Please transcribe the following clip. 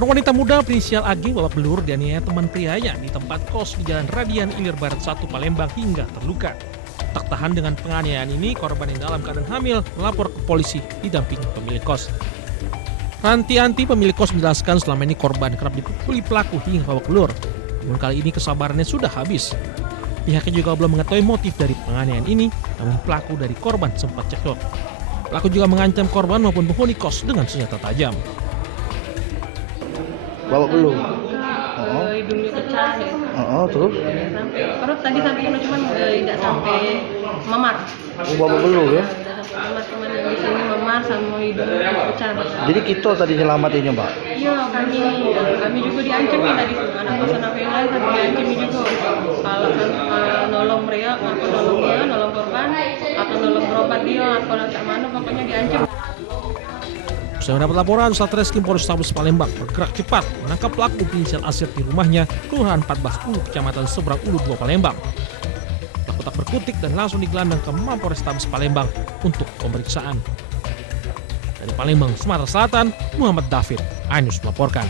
Seorang wanita muda berinisial AG babak belur dianiaya teman prianya di tempat kos di Jalan Radian Ilir Barat 1 Palembang hingga terluka. Tak tahan dengan penganiayaan ini, korban yang dalam keadaan hamil melapor ke polisi didampingi pemilik kos. Rantianti pemilik kos menjelaskan selama ini korban kerap dipukuli pelaku hingga babak belur. Namun kali ini kesabarannya sudah habis. Pihaknya juga belum mengetahui motif dari penganiayaan ini, namun pelaku dari korban sempat cekcok. Pelaku juga mengancam korban maupun penghuni kos dengan senjata tajam. Bawa belum? Hidungnya pecah ya. Terus? Perut tadi sampai kena cuman tidak sampai memar. Bawa belum ya? Memar cuman yang di sini memar sama hidungnya pecah. Jadi kita tadi nyelamatinnya, Mbak? Iya, kami juga diancam ya tadi. Anak kosan aku yang lain sampai diancam juga. Kalau nolong mereka, aku nolong dia, nolong korban, atau nolong berobat dia, kalau tak mana pokoknya diancam. Setelah mendapat laporan, Satreskrim Polrestabes Palembang bergerak cepat menangkap pelaku berinisial Asir di rumahnya, Kelurahan 14 Ulu, Kecamatan Seberang Ulu 2 Palembang. Pelaku tak berkutik dan langsung digelandang ke Mapolrestabes Palembang untuk pemeriksaan. Dari Palembang, Sumatera Selatan, Muhammad David, iNews melaporkan.